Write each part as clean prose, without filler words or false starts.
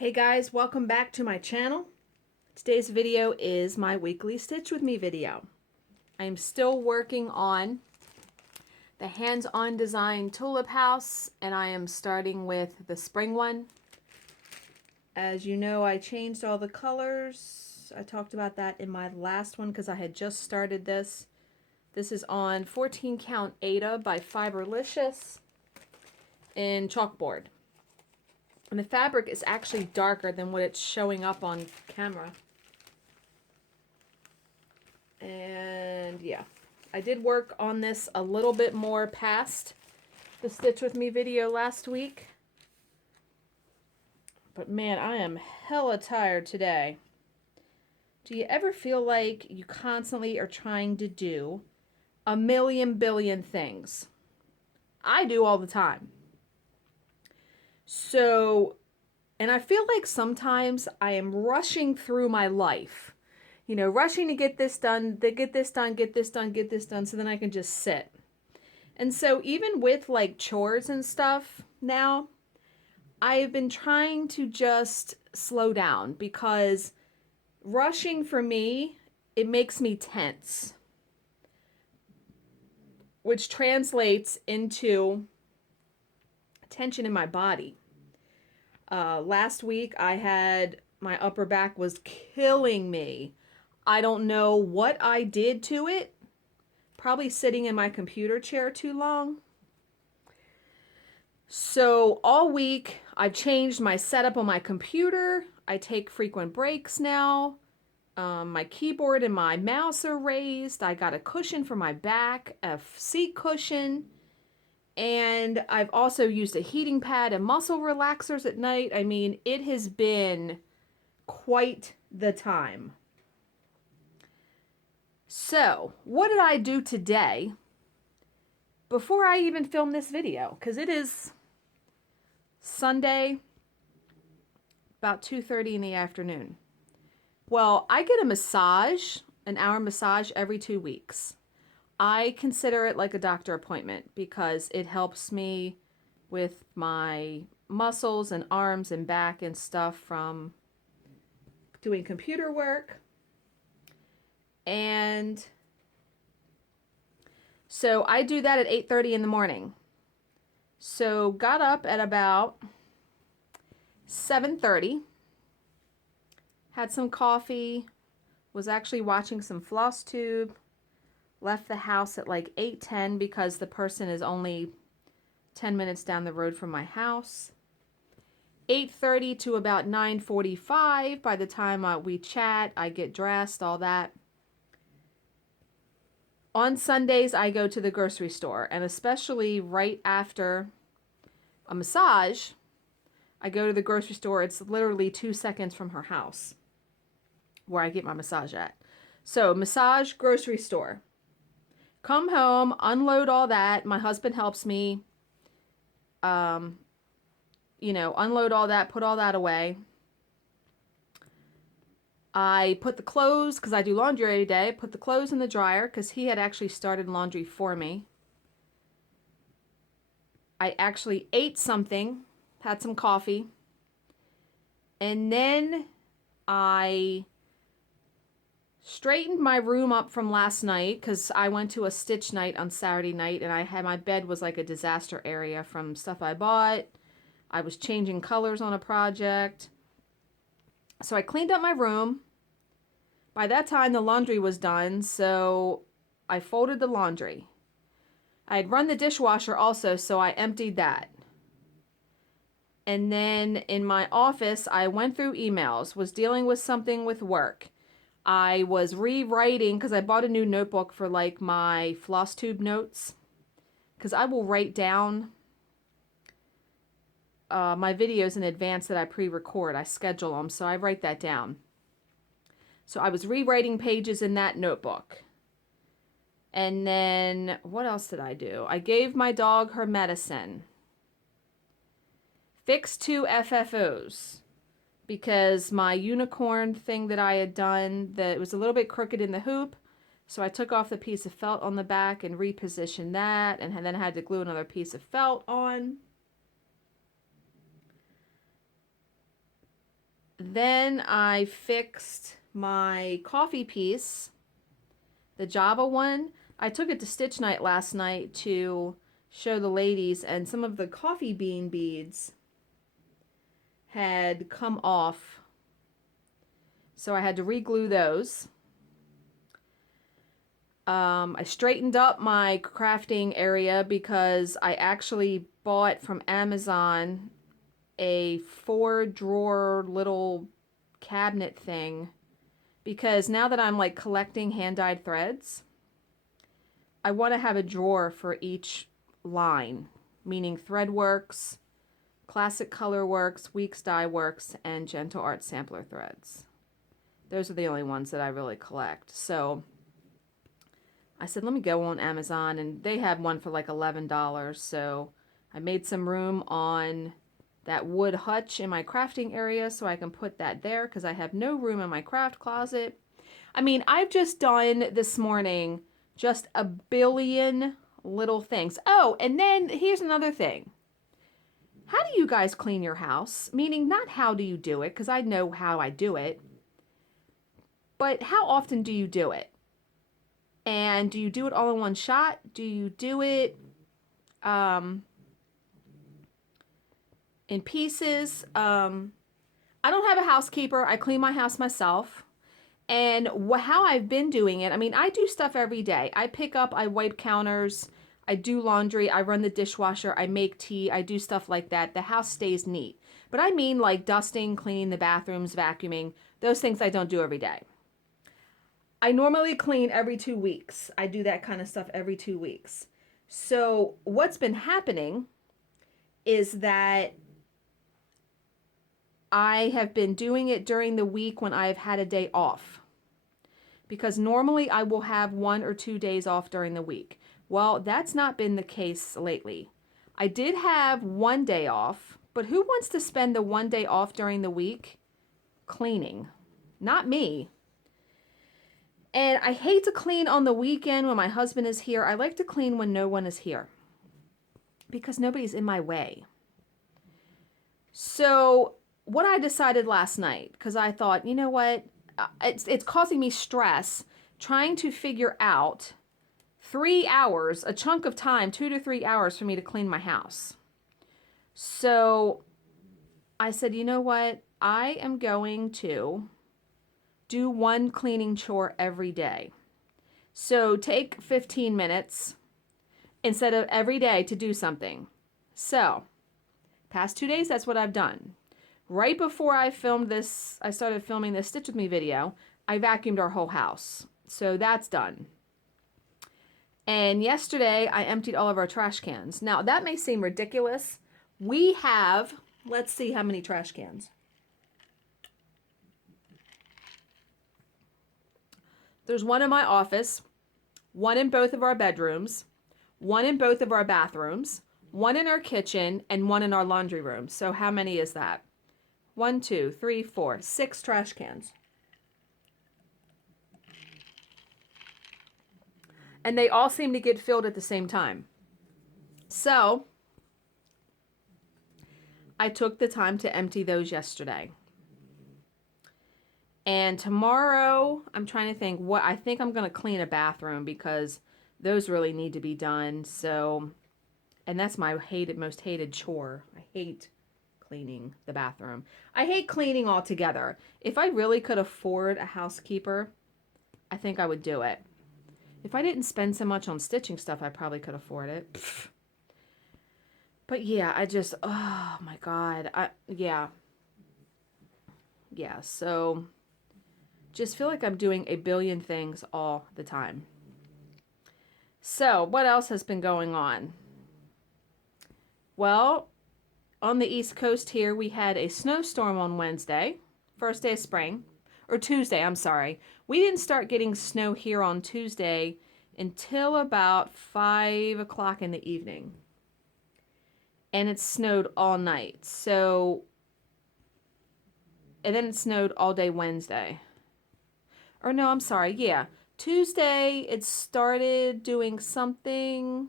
Hey guys, welcome back to my channel. Today's video is my weekly Stitch With Me video. I'm still working on the hands-on design tulip house, and I am starting with the spring one. As you know, I changed all the colors. I talked about that in my last one because I had just started this. This is on 14 count Ada by Fiberlicious in chalkboard. And the fabric is actually darker than what it's showing up on camera. And yeah, I did work on this a little bit more past the Stitch With Me video last week. But man, I am hella tired today. Do you ever feel like you constantly are trying to do a million billion things? I do all the time. So, and I feel like sometimes I am rushing through my life. You know, rushing to get this done, get this done, get this done, get this done, so then I can just sit. And so even with like chores and stuff now, I've been trying to just slow down because rushing for me, it makes me tense, which translates into tension in my body. Last week I had, my upper back was killing me. I don't know what I did to it. Probably sitting in my computer chair too long. So all week I've changed my setup on my computer. I take frequent breaks now. My keyboard and my mouse are raised. I got a cushion for my back, a seat cushion. And I've also used a heating pad and muscle relaxers at night. I mean, it has been quite the time. So, what did I do today before I even filmed this video? Because it is Sunday, about 2:30 in the afternoon. Well, I get a massage, an hour massage every 2 weeks. I consider it like a doctor appointment because it helps me with my muscles and arms and back and stuff from doing computer work. And so I do that at 8:30 in the morning. So got up at about 7:30, had some coffee, was actually watching some Flosstube. Left the house at like 8:10 because the person is only 10 minutes down the road from my house. 8:30 to about 9:45. By the time we chat, I get dressed, all that. On Sundays, I go to the grocery store, and especially right after a massage, I go to the grocery store. It's literally 2 seconds from her house where I get my massage at. So massage, grocery store. Come home, unload all that. My husband helps me, unload all that, put all that away. I put the clothes, because I do laundry every day, put the clothes in the dryer, because he had actually started laundry for me. I actually ate something, had some coffee, and then I straightened my room up from last night because I went to a stitch night on Saturday night, and I had, my bed was like a disaster area from stuff I bought. I was changing colors on a project. So I cleaned up my room. By that time the laundry was done, so I folded the laundry. I had run the dishwasher also, so I emptied that. And then in my office I went through emails, was dealing with something with work. I was rewriting because I bought a new notebook for like my Flosstube notes, because I will write down my videos in advance that I pre-record. I schedule them, so I write that down. So I was rewriting pages in that notebook. And then what else did I do? I gave my dog her medicine. Fixed 2 FFOs. Because my unicorn thing that I had done, that was a little bit crooked in the hoop. So I took off the piece of felt on the back and repositioned that, and then I had to glue another piece of felt on. Then I fixed my coffee piece, the Java one. I took it to Stitch Night last night to show the ladies, and some of the coffee bean beads had come off. So I had to re-glue those. I straightened up my crafting area because I actually bought from Amazon a 4-drawer little cabinet thing, because now that I'm like collecting hand-dyed threads, I want to have a drawer for each line, meaning Threadworks, Classic Color Works, Weeks Dye Works, and Gentle Art Sampler threads. Those are the only ones that I really collect. So I said, let me go on Amazon, and they had one for like $11. So I made some room on that wood hutch in my crafting area so I can put that there because I have no room in my craft closet. I mean, I've just done this morning just a billion little things. Oh, and then here's another thing. How do you guys clean your house? Meaning not how do you do it, because I know how I do it, but how often do you do it? And do you do it all in one shot? Do you do it in pieces? I don't have a housekeeper. I clean my house myself. And how I've been doing it, I mean, I do stuff every day. I pick up, I wipe counters, I do laundry, I run the dishwasher, I make tea, I do stuff like that. The house stays neat. But I mean like dusting, cleaning the bathrooms, vacuuming, those things I don't do every day. I normally clean every 2 weeks. I do that kind of stuff every 2 weeks. So what's been happening is that I have been doing it during the week when I've had a day off. Because normally I will have 1 or 2 days off during the week. Well, that's not been the case lately. I did have 1 day off, but who wants to spend the 1 day off during the week cleaning? Not me. And I hate to clean on the weekend when my husband is here. I like to clean when no one is here because nobody's in my way. So what I decided last night, because I thought, you know what, it's causing me stress trying to figure out 3 hours, a chunk of time, 2 to 3 hours for me to clean my house. So I said, you know what, I am going to do one cleaning chore every day. So take 15 minutes instead of every day to do something. So past 2 days, that's what I've done. Right before I filmed this, I started filming this Stitch With Me video, I vacuumed our whole house. So that's done. And yesterday, I emptied all of our trash cans. Now, that may seem ridiculous. We have, let's see how many trash cans. There's one in my office, one in both of our bedrooms, one in both of our bathrooms, one in our kitchen, and one in our laundry room. So how many is that? 1, 2, 3, 4, 6 trash cans. And they all seem to get filled at the same time. So I took the time to empty those yesterday. And tomorrow, I'm trying to think what, I think I'm going to clean a bathroom because those really need to be done. So, and that's my most hated chore. I hate cleaning the bathroom. I hate cleaning altogether. If I really could afford a housekeeper, I think I would do it. If I didn't spend so much on stitching stuff, I probably could afford it. Pfft. But yeah, I just, oh my God. Yeah, so just feel like I'm doing a billion things all the time. So what else has been going on? Well, on the East Coast here, we had a snowstorm on Wednesday, first day of spring, or Tuesday, I'm sorry. We didn't start getting snow here on Tuesday until about 5 o'clock in the evening. And it snowed all night. So, and then it snowed all day Wednesday. Or no, I'm sorry, yeah. Tuesday, it started doing something,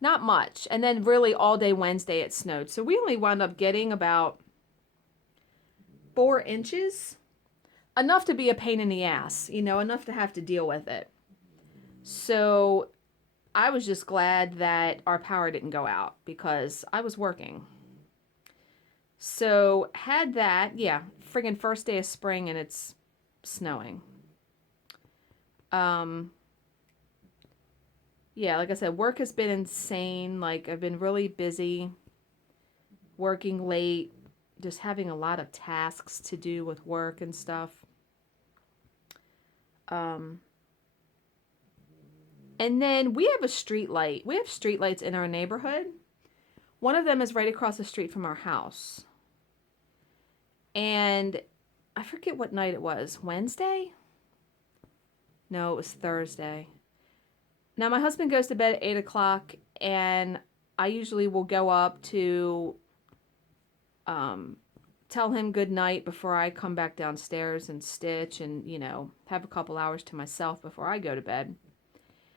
not much. And then really all day Wednesday, it snowed. So we only wound up getting about 4 inches. Enough to be a pain in the ass, you know, enough to have to deal with it. So I was just glad that our power didn't go out because I was working. So had that, yeah, friggin' first day of spring and it's snowing. Yeah, like I said, work has been insane. Like I've been really busy, working late, just having a lot of tasks to do with work and stuff. And then we have a street light. We have street lights in our neighborhood. One of them is right across the street from our house. And I forget what night it was. Wednesday? No, it was Thursday. Now, my husband goes to bed at 8 o'clock, and I usually will go up to tell him good night before I come back downstairs and stitch and, you know, have a couple hours to myself before I go to bed.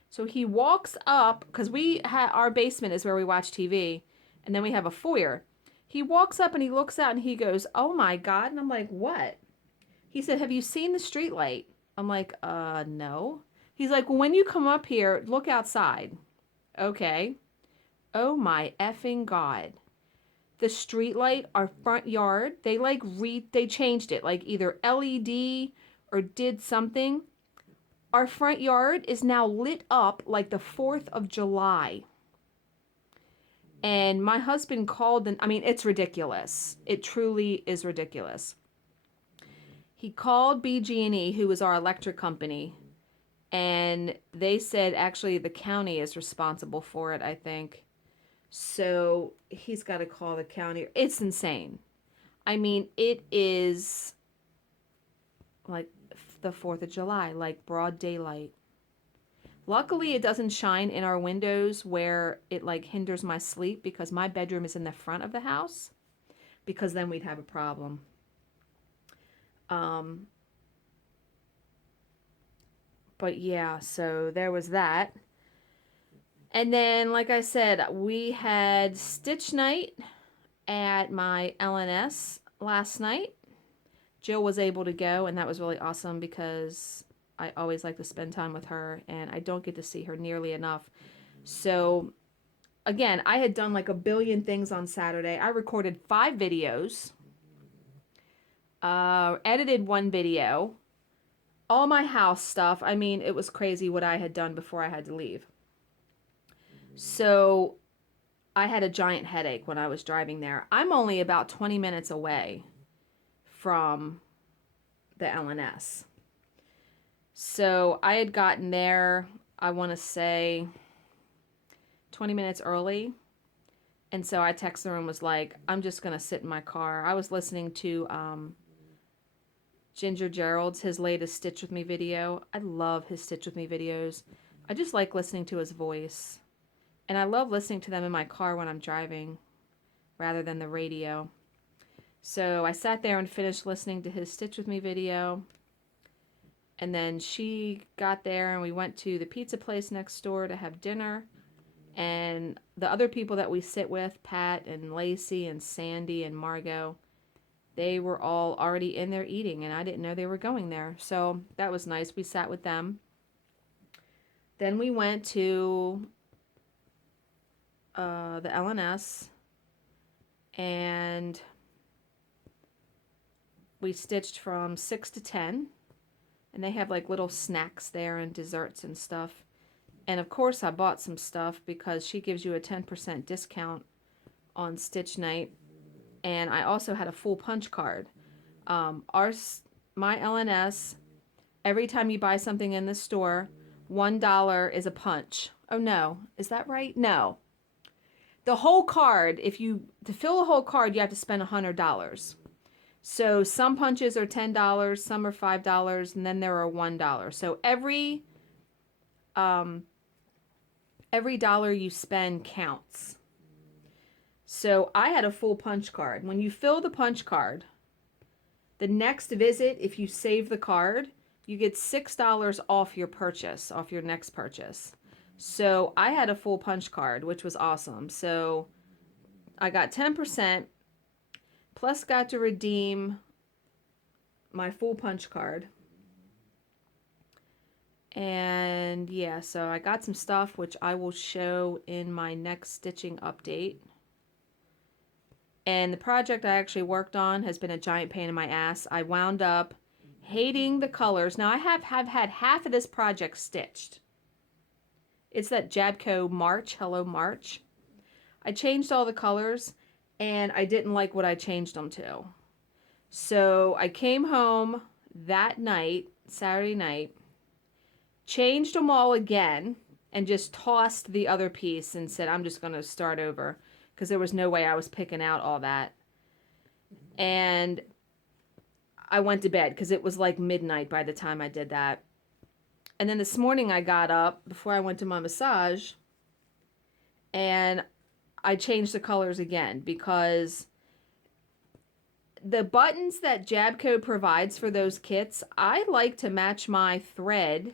So he walks up, because our basement is where we watch TV, and then we have a foyer. He walks up and he looks out and he goes, "Oh my God." And I'm like, "What?" He said, "Have you seen the street light?" I'm like, no. He's like, "Well, when you come up here, look outside." Okay. Oh my effing God. The street light, our front yard, they changed it, like either LED or did something. Our front yard is now lit up like the 4th of July. And my husband called, and I mean, it's ridiculous. It truly is ridiculous. He called BG&E, who is our electric company, and they said actually the county is responsible for it, I think. So he's got to call the county. It's insane. I mean, it is like the 4th of July, like broad daylight. Luckily, it doesn't shine in our windows where it like hinders my sleep because my bedroom is in the front of the house, because then we'd have a problem. But yeah, so there was that. And then, like I said, we had stitch night at my LNS last night. Jill was able to go, and that was really awesome because I always like to spend time with her, and I don't get to see her nearly enough. So, again, I had done like a billion things on Saturday. I recorded 5 videos, edited 1 video, all my house stuff. I mean, it was crazy what I had done before I had to leave. So I had a giant headache when I was driving there. I'm only about 20 minutes away from the LNS. So I had gotten there, I want to say 20 minutes early. And so I texted her and was like, "I'm just going to sit in my car." I was listening to Ginger Gerald's, his latest Stitch With Me video. I love his Stitch With Me videos. I just like listening to his voice. And I love listening to them in my car when I'm driving rather than the radio. So I sat there and finished listening to his Stitch With Me video. And then she got there and we went to the pizza place next door to have dinner. And the other people that we sit with, Pat and Lacey and Sandy and Margot, they were all already in there eating, and I didn't know they were going there. So that was nice. We sat with them. Then we went to the LNS, and we stitched from 6 to 10, and they have like little snacks there and desserts and stuff. And of course I bought some stuff because she gives you a 10% discount on stitch night. And I also had a full punch card. My LNS, every time you buy something in the store, $1 is a punch. Oh no, is that right? No. The whole card, to fill a whole card, you have to spend $100. So some punches are $10, some are $5, and then there are $1. So every dollar you spend counts. So I had a full punch card. When you fill the punch card, the next visit, if you save the card, you get $6 off your purchase, off your next purchase. So I had a full punch card, which was awesome. So I got 10%, plus got to redeem my full punch card. And yeah, so I got some stuff which I will show in my next stitching update. And the project I actually worked on has been a giant pain in my ass. I wound up hating the colors. Now I have had half of this project stitched. It's that Jabco March, Hello March. I changed all the colors and I didn't like what I changed them to. So I came home that night, Saturday night, changed them all again, and just tossed the other piece and said, I'm just going to start over, because there was no way I was picking out all that. And I went to bed because it was like midnight by the time I did that. And then this morning I got up before I went to my massage and I changed the colors again, because the buttons that Jabco provides for those kits, I like to match my thread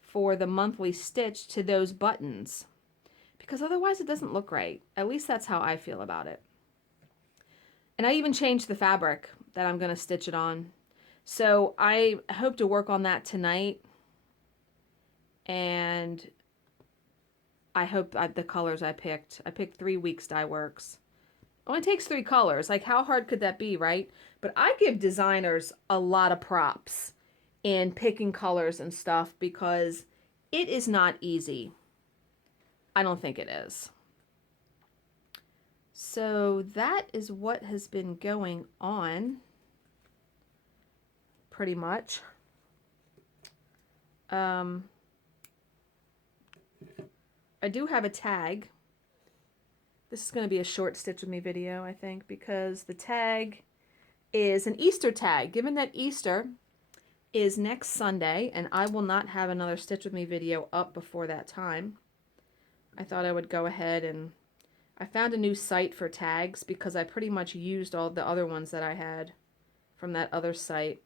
for the monthly stitch to those buttons, because otherwise it doesn't look right. At least that's how I feel about it. And I even changed the fabric that I'm going to stitch it on. So I hope to work on that tonight. And I hope the colors I picked 3 weeks dye works. It only takes 3 colors. Like, how hard could that be, right? But I give designers a lot of props in picking colors and stuff, because it is not easy. I don't think it is. So that is what has been going on, pretty much. I do have a tag. This is going to be a short stitch with me video, I think, because the tag is an Easter tag. Given that Easter is next Sunday, and I will not have another stitch with me video up before that time, I thought I would go ahead and I found a new site for tags, because I pretty much used all the other ones that I had from that other site.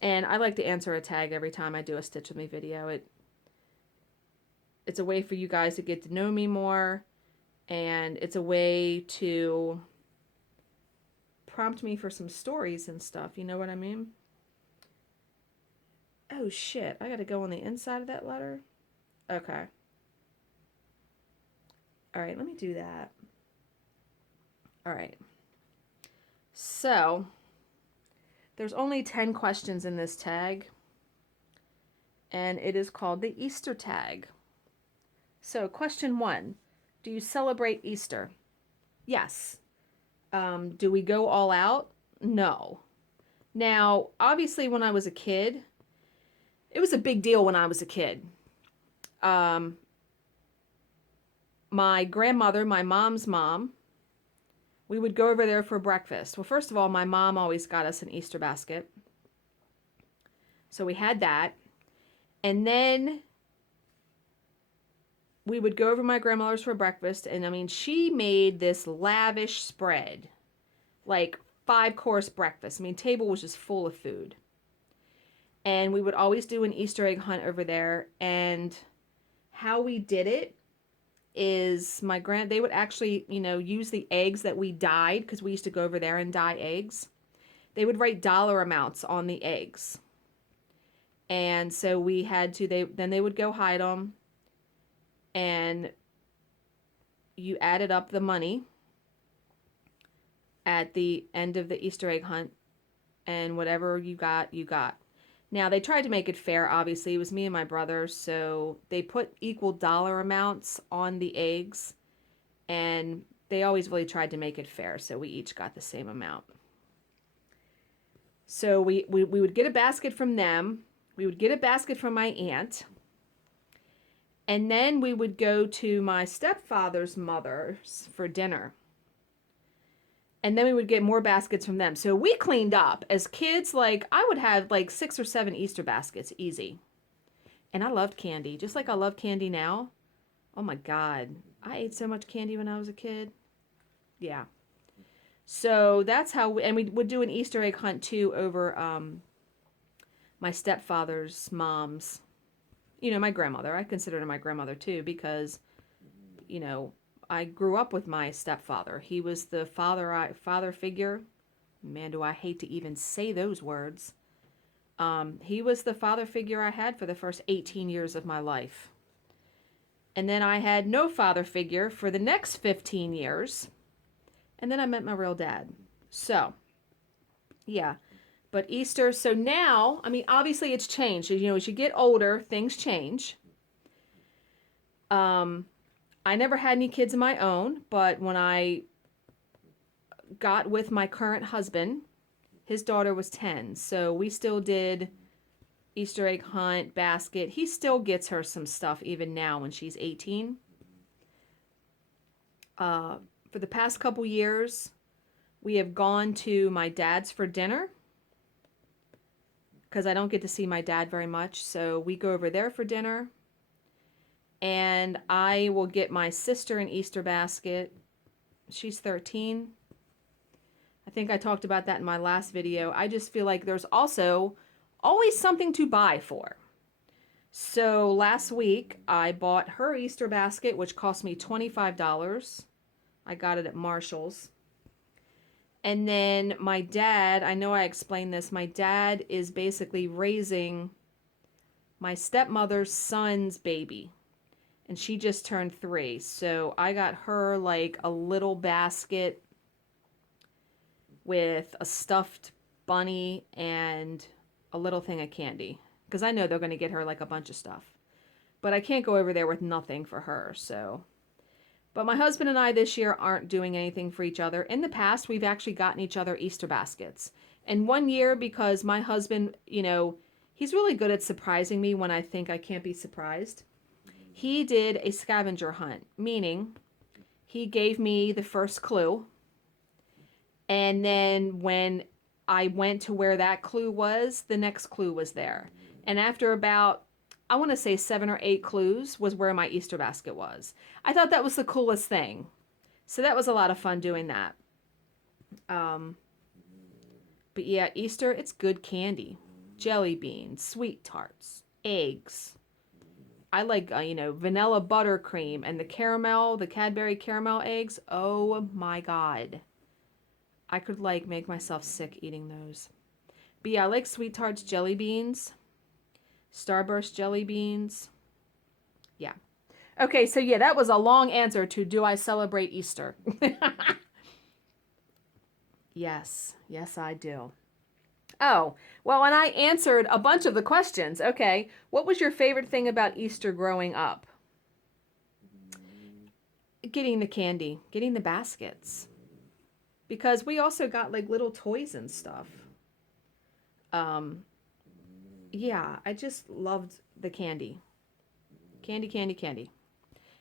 And I like to answer a tag every time I do a stitch with me video. It's a way for you guys to get to know me more, and it's a way to prompt me for some stories and stuff, you know what I mean? Oh shit, I gotta go on the inside of that letter? Okay. Alright, let me do that. Alright. So, there's only 10 questions in this tag, and it is called the Easter tag. So, question 1, do you celebrate Easter? Yes. Do we go all out? No. Now, obviously when I was a kid, it was a big deal when I was a kid. My grandmother, my mom's mom, we would go over there for breakfast. Well, first of all, my mom always got us an Easter basket. So we had that. And then we would go over to my grandmother's for breakfast. And I mean, she made this lavish spread, like 5-course breakfast. I mean, table was just full of food. And we would always do an Easter egg hunt over there. And how we did it is they would actually, use the eggs that we dyed, because we used to go over there and dye eggs. They would write dollar amounts on the eggs. And so we had to, then they would go hide them, and you added up the money at the end of the Easter egg hunt, and whatever you got, you got. Now, they tried to make it fair, obviously. It was me and my brother, so they put equal dollar amounts on the eggs, and they always really tried to make it fair, so we each got the same amount. So we would get a basket from them. We would get a basket from my aunt, and then we would go to my stepfather's mother's for dinner. And then we would get more baskets from them. So we cleaned up. As kids, like, I would have like 6 or 7 Easter baskets, easy. And I loved candy, just like I love candy now. Oh my God. I ate so much candy when I was a kid. Yeah. So that's how, and we would do an Easter egg hunt too over my stepfather's mom's, my grandmother. I considered her my grandmother too, because, I grew up with my stepfather. He was the father figure Man, do I hate to even say those words. He was the father figure I had for the first 18 years of my life. And then I had no father figure for the next 15 years. And then I met my real dad. So, yeah. But Easter, so now, I mean, obviously it's changed. You know, as you get older, things change. I never had any kids of my own, but when I got with my current husband, his daughter was 10. So we still did Easter egg hunt, basket. He still gets her some stuff even now when she's 18. For the past couple years, we have gone to my dad's for dinner because I don't get to see my dad very much. So we go over there for dinner. And I will get my sister an Easter basket. She's 13. I think I talked about that in my last video. I just feel like there's also always something to buy for. So last week I bought her Easter basket, which cost me $25. I got it at Marshall's. And then my dad, I know I explained this, my dad is basically raising my stepmother's son's baby. And she just turned 3. So I got her like a little basket with a stuffed bunny and a little thing of candy. Because I know they're going to get her like a bunch of stuff. But I can't go over there with nothing for her, so. But my husband and I this year aren't doing anything for each other. In the past, we've actually gotten each other Easter baskets. And one year, because my husband, you know, he's really good at surprising me when I think I can't be surprised. He did a scavenger hunt, meaning he gave me the first clue. And then when I went to where that clue was, the next clue was there. And after about, I want to say 7 or 8 clues was where my Easter basket was. I thought that was the coolest thing. So that was a lot of fun doing that. But yeah, Easter, it's good candy. Jelly beans, sweet tarts, eggs. I like, you know, vanilla buttercream and the caramel, the Cadbury caramel eggs. Oh my God. I could like make myself sick eating those. But yeah, I like sweet tarts, jelly beans, Starburst jelly beans. Yeah. Okay, so yeah, that was a long answer to do I celebrate Easter? Yes, yes I do. Oh, well, and I answered a bunch of the questions. Okay, what was your favorite thing about Easter growing up? Getting the candy, getting the baskets. Because we also got like little toys and stuff. Yeah, I just loved the candy. Candy, candy, candy.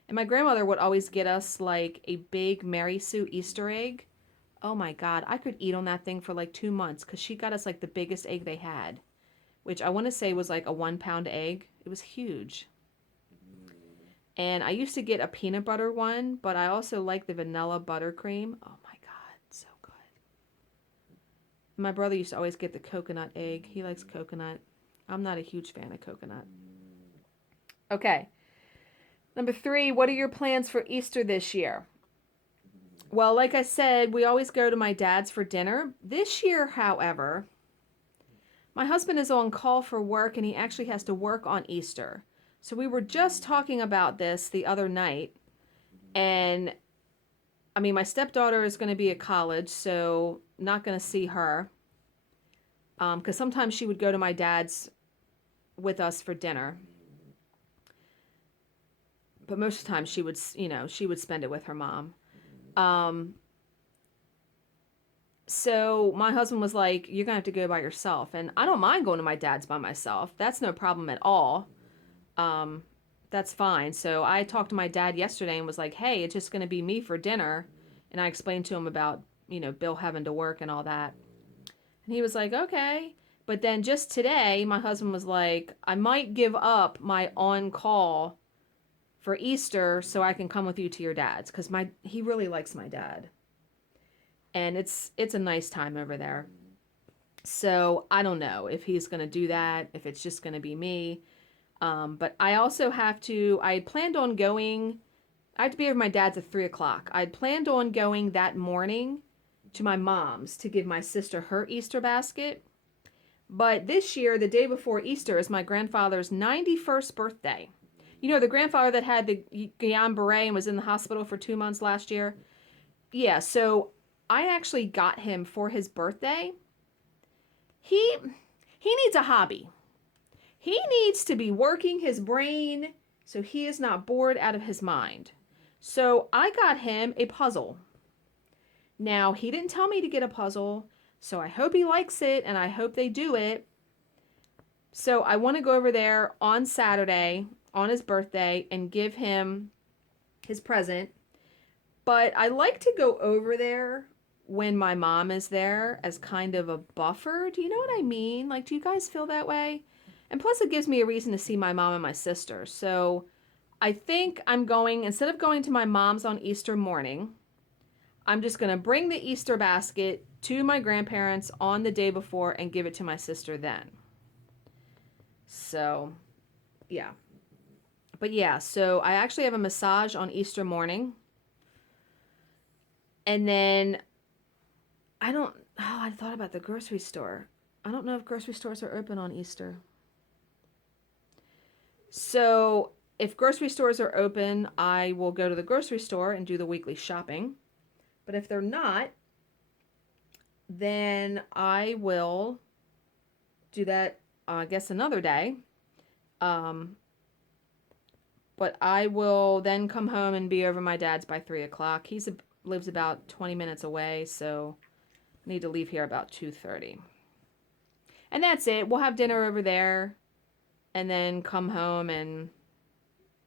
And my grandmother would always get us like a big Mary Sue Easter egg. Oh my God, I could eat on that thing for like 2 months because she got us like the biggest egg they had, which I want to say was like a 1-pound egg. It was huge. And I used to get a peanut butter one, but I also like the vanilla buttercream. Oh my God, so good. My brother used to always get the coconut egg. He likes coconut. I'm not a huge fan of coconut. Okay. Number 3, what are your plans for Easter this year? Well, like I said, we always go to my dad's for dinner. This year, however, my husband is on call for work and he actually has to work on Easter. So we were just talking about this the other night. And I mean, my stepdaughter is going to be at college, so not going to see her. Because sometimes she would go to my dad's with us for dinner. But most of the time she would, you know, she would spend it with her mom. So my husband was like, you're going to have to go by yourself. And I don't mind going to my dad's by myself. That's no problem at all. That's fine. So I talked to my dad yesterday and was like, hey, it's just going to be me for dinner. And I explained to him about, you know, Bill having to work and all that. And he was like, okay. But then just today, my husband was like, I might give up my on-call for Easter so I can come with you to your dad's. Because he really likes my dad. And it's a nice time over there. So I don't know if he's going to do that, if it's just going to be me. But I also have to, I had planned on going, I have to be with my dad's at 3 o'clock. I had planned on going that morning to my mom's to give my sister her Easter basket. But this year, the day before Easter, is my grandfather's 91st birthday. You know, the grandfather that had the Guillain-Barré and was in the hospital for 2 months last year? Yeah, so I actually got him for his birthday. He needs a hobby. He needs to be working his brain so he is not bored out of his mind. So I got him a puzzle. Now, he didn't tell me to get a puzzle, so I hope he likes it and I hope they do it. So I want to go over there on Saturday on his birthday and give him his present. But I like to go over there when my mom is there as kind of a buffer. Do you know what I mean? Like, do you guys feel that way? And plus it gives me a reason to see my mom and my sister. So I think I'm going, instead of going to my mom's on Easter morning, I'm just going to bring the Easter basket to my grandparents on the day before and give it to my sister then. So, yeah. But yeah, so I actually have a massage on Easter morning. And then I thought about the grocery store. I don't know if grocery stores are open on Easter. So if grocery stores are open, I will go to the grocery store and do the weekly shopping. But if they're not, then I will do that, I guess, another day. But I will then come home and be over my dad's by 3 o'clock. He lives about 20 minutes away, so I need to leave here about 2:30. And that's it. We'll have dinner over there and then come home and,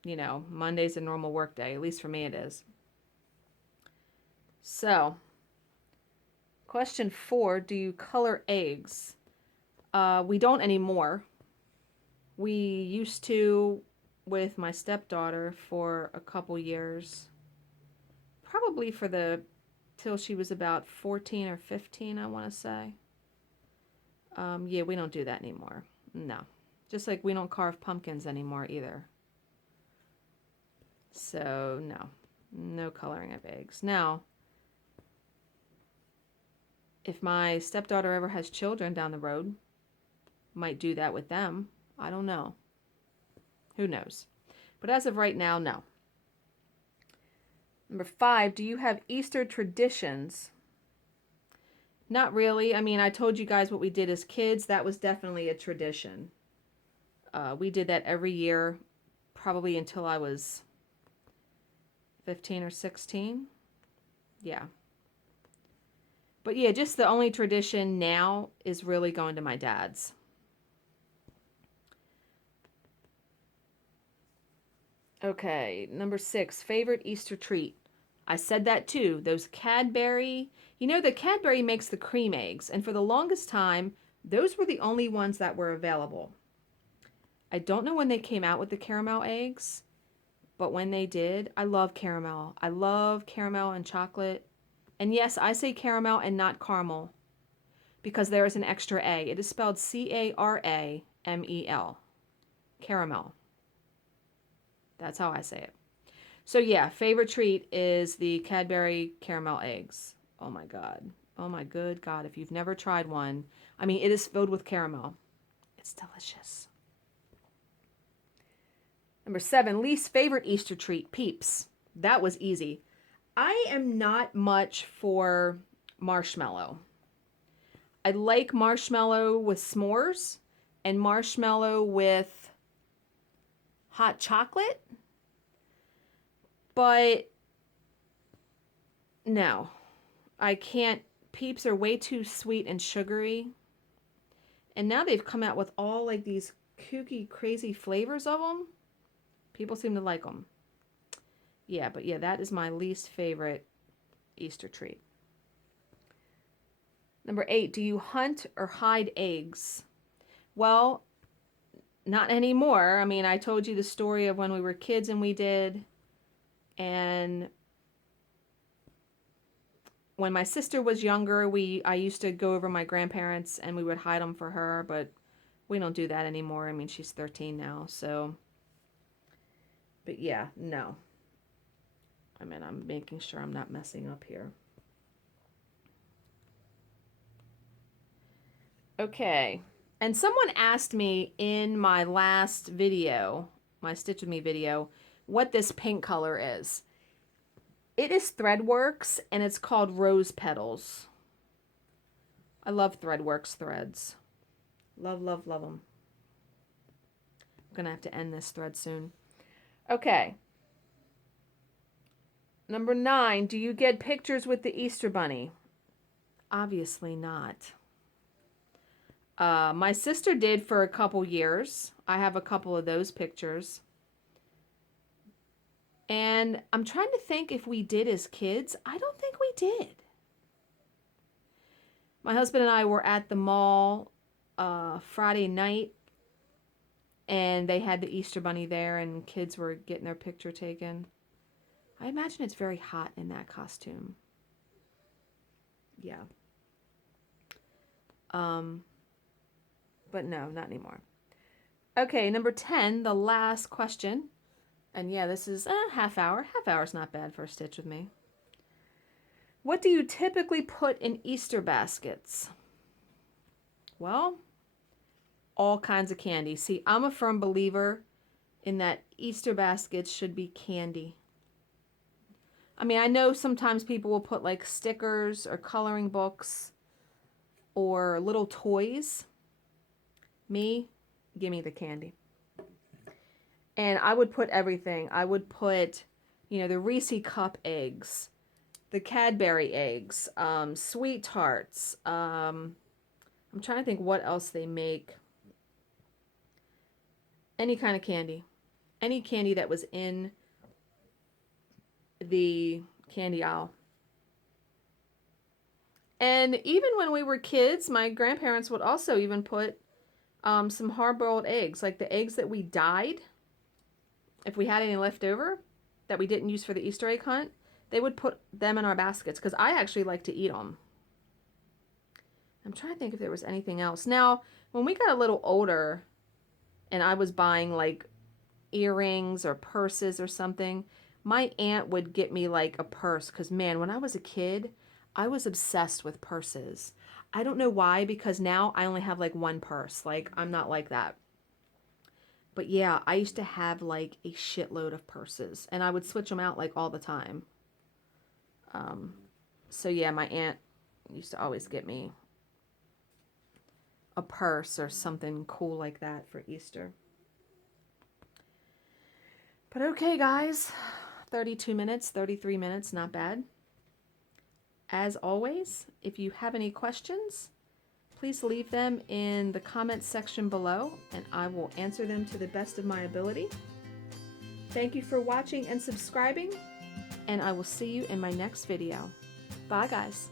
you know, Monday's a normal work day. At least for me it is. So, question 4, do you color eggs? We don't anymore. We used to with my stepdaughter for a couple years. Probably till she was about 14 or 15, I want to say. Yeah, we don't do that anymore. No. Just like we don't carve pumpkins anymore either. So, no coloring of eggs. Now, if my stepdaughter ever has children down the road, might do that with them. I don't know. Who knows? But as of right now, no. Number 5, do you have Easter traditions? Not really. I mean, I told you guys what we did as kids. That was definitely a tradition. We did that every year, probably until I was 15 or 16. Yeah. But yeah, just the only tradition now is really going to my dad's. Okay, number 6, favorite Easter treat. I said that too. Those Cadbury, you know, the Cadbury makes the cream eggs, and for the longest time, those were the only ones that were available. I don't know when they came out with the caramel eggs, but when they did, I love caramel. I love caramel and chocolate. And yes, I say caramel and not caramel because there is an extra A. It is spelled Caramel. Caramel. That's how I say it. So yeah, favorite treat is the Cadbury caramel eggs. Oh my God. Oh my good God. If you've never tried one, I mean, it is filled with caramel. It's delicious. Number 7, least favorite Easter treat, Peeps. That was easy. I am not much for marshmallow. I like marshmallow with s'mores and marshmallow with hot chocolate. But no, I can't. Peeps are way too sweet and sugary. And now they've come out with all like these kooky, crazy flavors of them. People seem to like them. Yeah, but yeah, that is my least favorite Easter treat. Number 8, do you hunt or hide eggs? Well, not anymore. I mean, I told you the story of when we were kids and we did. And when my sister was younger, I used to go over my grandparents and we would hide them for her, but we don't do that anymore. I mean, she's 13 now, so. But yeah, no. I mean, I'm making sure I'm not messing up here. Okay. And someone asked me in my last video, my Stitch With Me video, what this pink color is. It is Threadworks, and it's called Rose Petals. I love Threadworks threads. Love, love, love them. I'm going to have to end this thread soon. Okay. Number 9, do you get pictures with the Easter Bunny? Obviously not. My sister did for a couple years. I have a couple of those pictures. And I'm trying to think if we did as kids. I don't think we did. My husband and I were at the mall Friday night, and they had the Easter Bunny there, and kids were getting their picture taken. I imagine it's very hot in that costume. Yeah. But no, not anymore. Okay, number 10, the last question. And yeah, this is a half hour. Half hour's not bad for a Stitch With Me. What do you typically put in Easter baskets? Well, all kinds of candy. See, I'm a firm believer in that Easter baskets should be candy. I mean, I know sometimes people will put like stickers or coloring books or little toys. Me, give me the candy. And I would put everything. I would put, you know, the Reese Cup eggs, the Cadbury eggs, sweet tarts. I'm trying to think what else they make. Any kind of candy. Any candy that was in the candy aisle. And even when we were kids, my grandparents would also even put some hard-boiled eggs, like the eggs that we dyed. If we had any left over that we didn't use for the Easter egg hunt, they would put them in our baskets because I actually like to eat them. I'm trying to think if there was anything else. Now, when we got a little older and I was buying like earrings or purses or something, my aunt would get me like a purse because, man, when I was a kid, I was obsessed with purses. I don't know why, because now I only have like one purse. Like, I'm not like that. But yeah, I used to have like a shitload of purses, and I would switch them out like all the time. So yeah, my aunt used to always get me a purse or something cool like that for Easter. But okay, guys, 32 minutes, 33 minutes, not bad. As always, if you have any questions, please leave them in the comments section below, and I will answer them to the best of my ability. Thank you for watching and subscribing, and I will see you in my next video. Bye, guys.